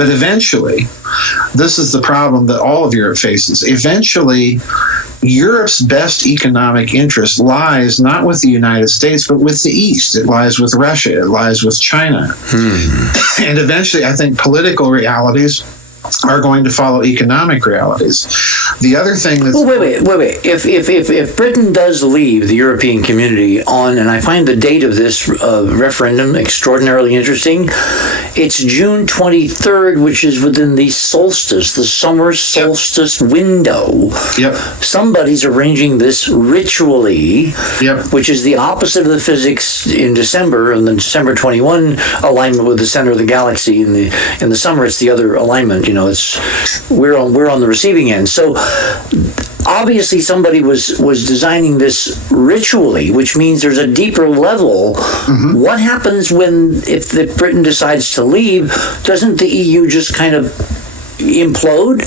But eventually, this is the problem that all of Europe faces. Eventually, Europe's best economic interest lies not with the United States, but with the East. It lies with Russia. It lies with China. And eventually, I think political realities are going to follow economic realities. The other thing that's... Well, wait. If Britain does leave the European community on, and I find the date of this referendum extraordinarily interesting, it's June 23rd, which is within the solstice, the summer solstice window. Yep. Somebody's arranging this ritually, which is the opposite of the physics in December, and the December 21 alignment with the center of the galaxy. In the summer, it's the other alignment. You know, we're on the receiving end. So obviously somebody was designing this ritually, which means there's a deeper level. What happens if Britain decides to leave? Doesn't the EU just kind of implode?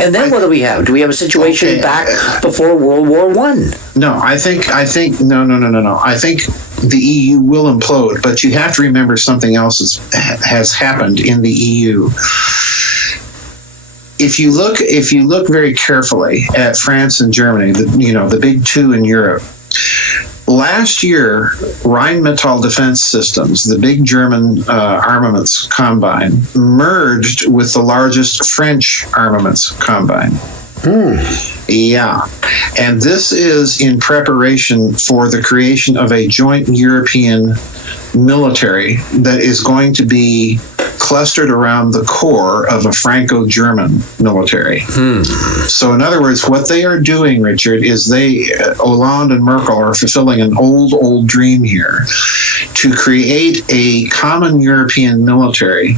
And then what do we have? Do we have a situation back before World War I? No, I think no. I think the EU will implode, but you have to remember something else has happened in the EU. If you look very carefully at France and Germany, the big two in Europe, last year, Rheinmetall Defense Systems, the big German armaments combine, merged with the largest French armaments combine. Yeah. And this is in preparation for the creation of a joint European military that is going to be clustered around the core of a Franco-German military. So in other words, what they are doing, Richard, is Hollande and Merkel are fulfilling an old dream here to create a common European military.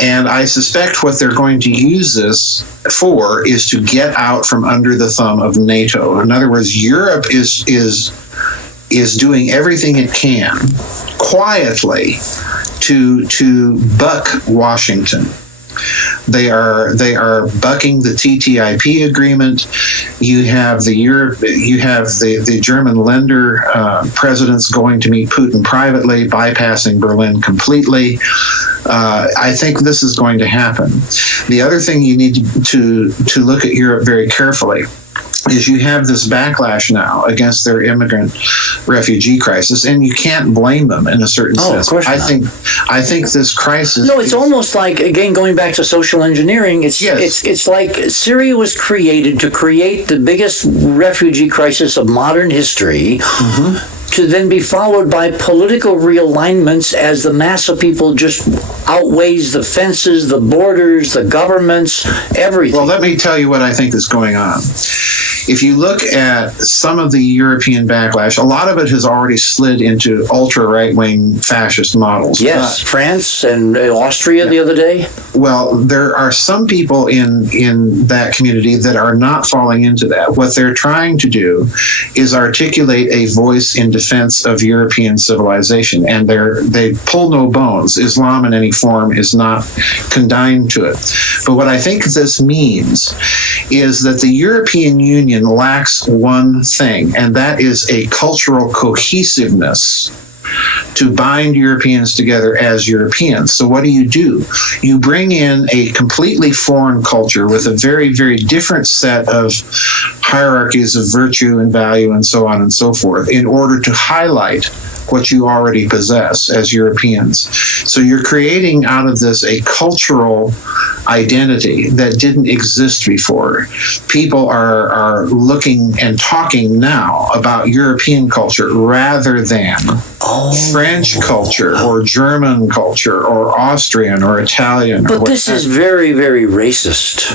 And I suspect what they're going to use this for is to get out from under the thumb of NATO. In other words, Europe is doing everything it can quietly to buck Washington. They are bucking the TTIP agreement. You have the German Länder presidents going to meet Putin privately, bypassing Berlin completely. I think this is going to happen. The other thing you need to look at Europe very carefully is you have this backlash now against their immigrant refugee crisis, and you can't blame them in a certain sense. Of course not. I think this crisis... No, it's almost like, again, going back to social engineering, it's like Syria was created to create the biggest refugee crisis of modern history, to then be followed by political realignments as the mass of people just outweighs the fences, the borders, the governments, everything. Well, let me tell you what I think is going on. If you look at some of the European backlash, a lot of it has already slid into ultra-right-wing fascist models. Yes, France and Austria the other day. Well, there are some people in that community that are not falling into that. What they're trying to do is articulate a voice in defense of European civilization, and they pull no bones. Islam in any form is not condign to it. But what I think this means is that the European Union lacks one thing, and that is a cultural cohesiveness to bind Europeans together as Europeans. So what do? You bring in a completely foreign culture with a very, very different set of hierarchies of virtue and value and so on and so forth in order to highlight what you already possess as Europeans. So you're creating out of this a cultural identity that didn't exist before. People are looking and talking now about European culture rather than French culture or German culture or Austrian or Italian. But this is very, very racist.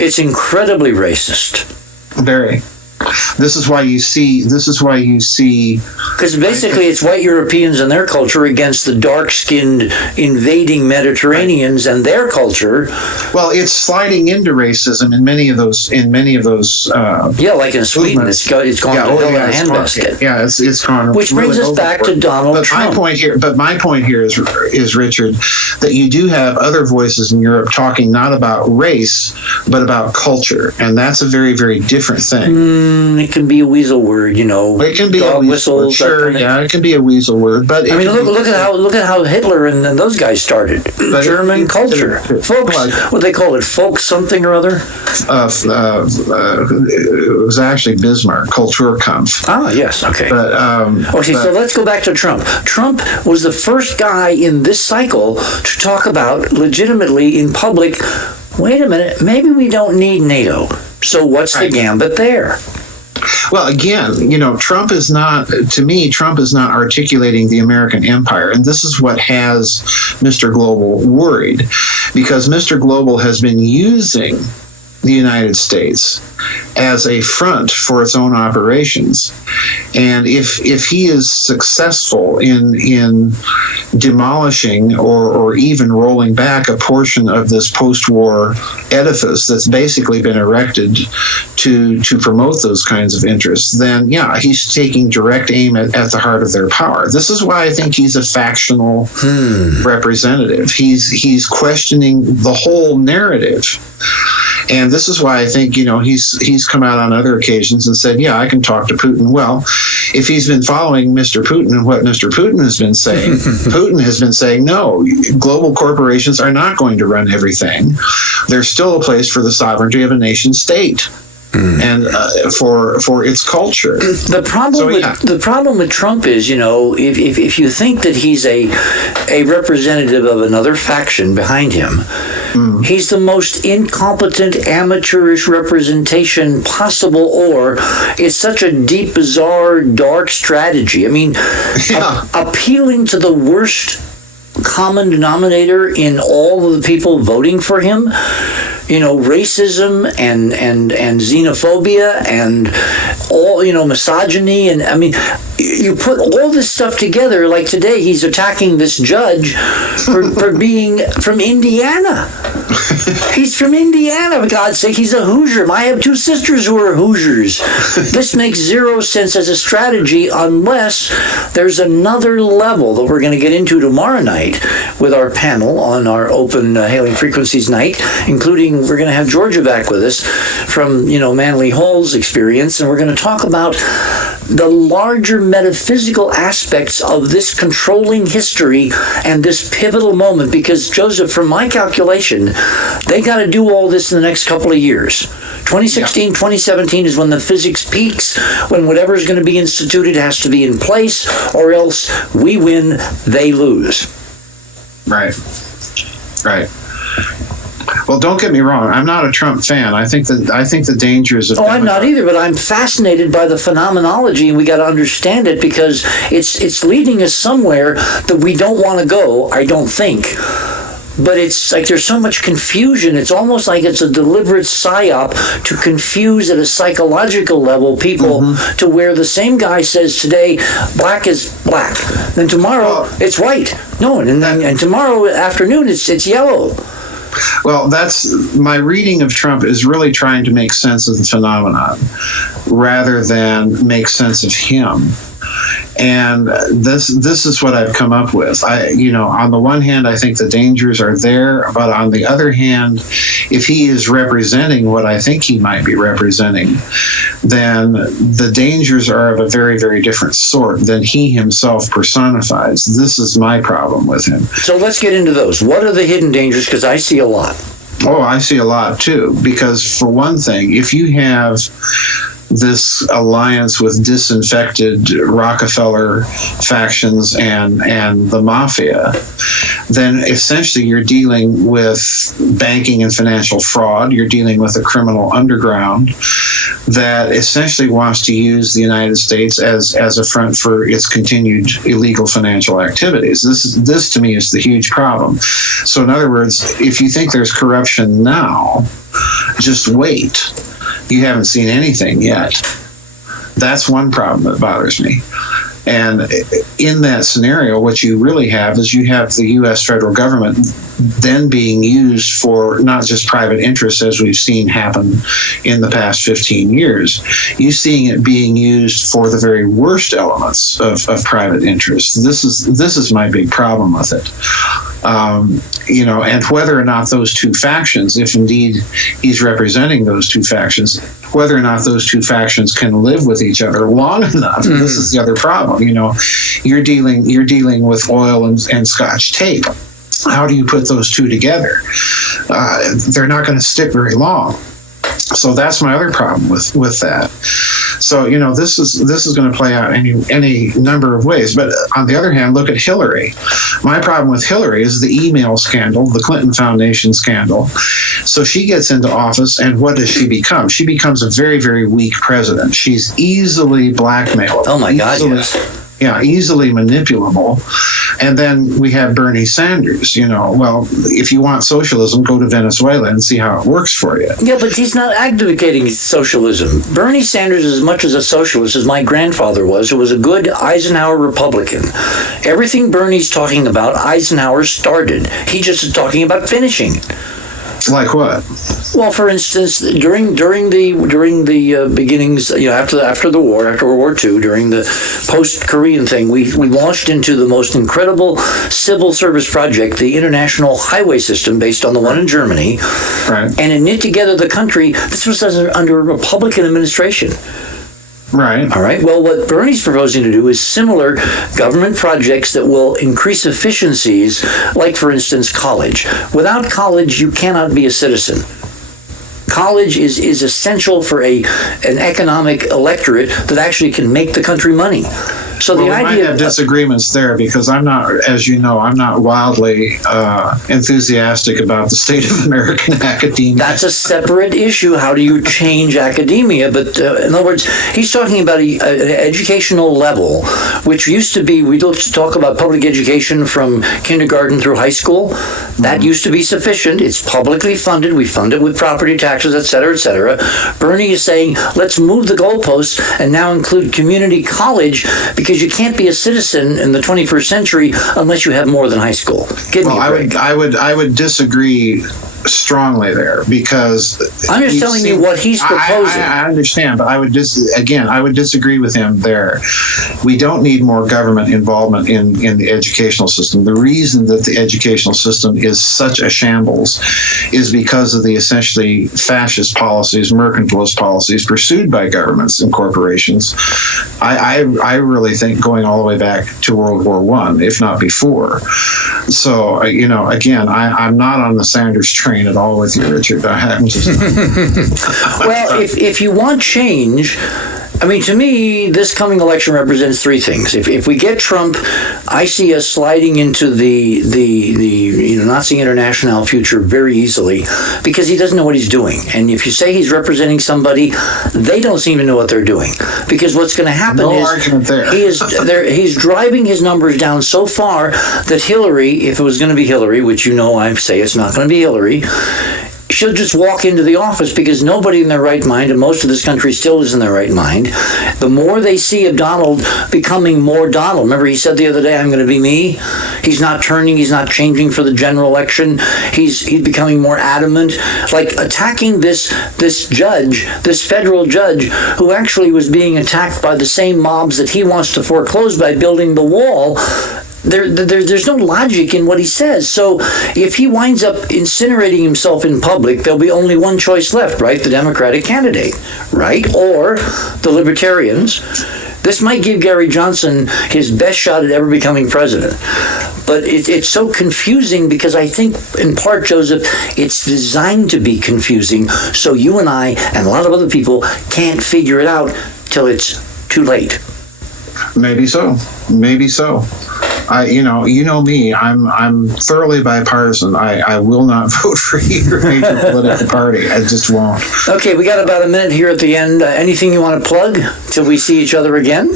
It's incredibly racist. Very. This is why you see. Because basically, it's white Europeans and their culture against the dark-skinned invading Mediterraneans and their culture. Well, it's sliding into racism in many of those. Like in Sweden, it's gone to hell in a handbasket. Yeah, it's gone. Which brings us back to Donald Trump. My point here is Richard, that you do have other voices in Europe talking not about race but about culture, and that's a very, very different thing. It can be a weasel word, It can be a weasel word, sure. Yeah, it can be a weasel word, but look at how Hitler and those guys started. German culture, folks. What they call it, folk something or other. It was actually Bismarck, Kulturkampf. Ah, yes, okay. But so let's go back to Trump. Trump was the first guy in this cycle to talk about legitimately in public. Wait a minute, maybe we don't need NATO. So what's the gambit there? Well, again, Trump is not articulating the American empire. And this is what has Mr. Global worried, because Mr. Global has been using the United States as a front for its own operations. And if he is successful in demolishing or even rolling back a portion of this post-war edifice that's basically been erected to promote those kinds of interests, then he's taking direct aim at the heart of their power. This is why I think he's a factional representative. He's questioning the whole narrative. And this is why I think, he's come out on other occasions and said, I can talk to Putin. Well, if he's been following Mr. Putin and what Mr. Putin has been saying, Putin has been saying, no, global corporations are not going to run everything. There's still a place for the sovereignty of a nation state. And for its culture. The problem with Trump is, if you think that he's a representative of another faction behind him, he's the most incompetent, amateurish representation possible, or it's such a deep, bizarre, dark strategy. I mean, appealing to the worst common denominator in all of the people voting for him, racism and xenophobia and all, misogyny. And I mean, you put all this stuff together, like today he's attacking this judge for being from Indiana. He's from Indiana, for God's sake. He's a Hoosier. I have two sisters who are Hoosiers. This makes zero sense as a strategy unless there's another level that we're going to get into tomorrow night with our panel on our open Hailing Frequencies night, including we're going to have Georgia back with us from, Manly Hall's experience, and we're going to talk about the larger metaphysical aspects of this controlling history and this pivotal moment, because, Joseph, from my calculation, they got to do all this in the next couple of years. 2016, 2017 is when the physics peaks, when whatever is going to be instituted has to be in place, or else we win, they lose. Right. Well, don't get me wrong. I'm not a Trump fan. I think the dangers of. I'm not either. But I'm fascinated by the phenomenology, and we got to understand it, because it's leading us somewhere that we don't want to go. I don't think. But it's like there's so much confusion. It's almost like it's a deliberate psyop to confuse at a psychological level people to where the same guy says today black is black, then tomorrow it's white. No, and tomorrow afternoon it's yellow. Well, that's my reading of Trump is really trying to make sense of the phenomenon rather than make sense of him. And this is what I've come up with. On the one hand, I think the dangers are there, but on the other hand, if he is representing what I think he might be representing, then the dangers are of a very, very different sort than he himself personifies. This is my problem with him. So let's get into those. What are the hidden dangers? Because I see a lot. Oh, I see a lot too. Because for one thing, if you have this alliance with disinfected Rockefeller factions and the mafia, then essentially you're dealing with banking and financial fraud. You're dealing with a criminal underground that essentially wants to use the United States as a front for its continued illegal financial activities. This to me is the huge problem. So in other words, if you think there's corruption now, just wait. You haven't seen anything yet. That's one problem that bothers me. And in that scenario, what you really have is you have the U.S. federal government then being used for not just private interests, as we've seen happen in the past 15 years. You're seeing it being used for the very worst elements of private interests. This is my big problem with it. And whether or not those two factions, if indeed he's representing those two factions, whether or not those two factions can live with each other long enough. Mm-hmm. This is the other problem. You're dealing with oil and Scotch tape. How do you put those two together? They're not going to stick very long. So that's my other problem with that. So this is going to play out any number of ways. But on the other hand, look at Hillary. My problem with Hillary is the email scandal, the Clinton Foundation scandal. So she gets into office, and what does she become? She becomes a very, very weak president. She's easily blackmailed. Oh my God! Yes. Yeah, easily manipulable. And then we have Bernie Sanders. Well, if you want socialism, go to Venezuela and see how it works for you. Yeah, but he's not advocating socialism. Bernie Sanders is as much as a socialist as my grandfather was, who was a good Eisenhower Republican. Everything Bernie's talking about, Eisenhower started. He just is talking about finishing. Like what? Well, for instance, during the beginnings, after the war, after World War II, during the post-Korean thing, we launched into the most incredible civil service project, the international highway system, based on the one in Germany, right? And it knit together the country. This was under a Republican administration. Right. All right. Well, what Bernie's proposing to do is similar government projects that will increase efficiencies, like, for instance, college. Without college, you cannot be a citizen. College is essential for an economic electorate that actually can make the country money. So the idea might have disagreements there, because I'm not, as you know, I'm not wildly enthusiastic about the state of American academia. That's a separate issue. How do you change academia? But in other words, he's talking about an educational level, which used to be, we talk about public education from kindergarten through high school. That used to be sufficient. It's publicly funded. We fund it with property taxes, et cetera, et cetera. Bernie is saying, let's move the goalposts and now include community college, because you can't be a citizen in the 21st century unless you have more than high school. Give me a break. I would disagree strongly there, because I'm just telling you what he's proposing. I understand, but I would disagree with him there. We don't need more government involvement in the educational system. The reason that the educational system is such a shambles is because of the essentially fascist policies, mercantilist policies pursued by governments and corporations. I really think going all the way back to World War I, if not before. So, again, I'm not on the Sanders train at all with you, Richard. Well, if you want change, I mean, to me, this coming election represents three things. If we get Trump, I see us sliding into the Nazi international future very easily, because he doesn't know what he's doing. And if you say he's representing somebody, they don't seem to know what they're doing. Because what's going to happen he's driving his numbers down so far that Hillary, if it was going to be Hillary, which I say it's not going to be Hillary, she'll just walk into the office, because nobody in their right mind, and most of this country still is in their right mind. The more they see of Donald becoming more Donald. Remember, he said the other day, I'm going to be me. He's not turning, he's not changing for the general election. He's becoming more adamant, like attacking this judge, this federal judge, who actually was being attacked by the same mobs that he wants to foreclose by building the wall. There's no logic in what he says. So if he winds up incinerating himself in public, there'll be only one choice left, right? The Democratic candidate, right? Or the Libertarians. This might give Gary Johnson his best shot at ever becoming president. But it's so confusing, because I think, in part, Joseph, it's designed to be confusing, so you and I and a lot of other people can't figure it out till it's too late. Maybe so. You know me. I'm thoroughly bipartisan. I will not vote for either major political party. I just won't. Okay, we got about a minute here at the end. Anything you want to plug till we see each other again?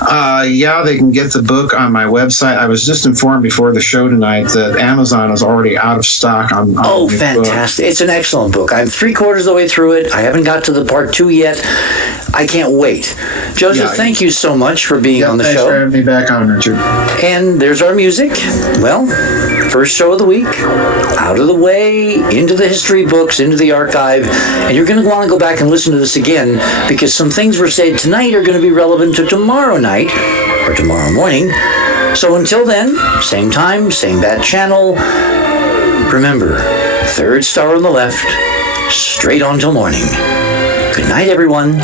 Yeah, they can get the book on my website. I was just informed before the show tonight that Amazon is already out of stock on the fantastic. book. It's an excellent book. I'm 3/4 of the way through it. I haven't got to the part 2 yet. I can't wait. Joseph, thank you so much for being on the show. Thanks for having me back on, Richard. And there's our music. Well, first show of the week, out of the way, into the history books, into the archive. And you're going to want to go back and listen to this again, because some things were said tonight are going to be relevant to tomorrow night, or tomorrow morning, So until then, same time, same bat channel. Remember, third star on the left, straight on till morning. Good night, everyone.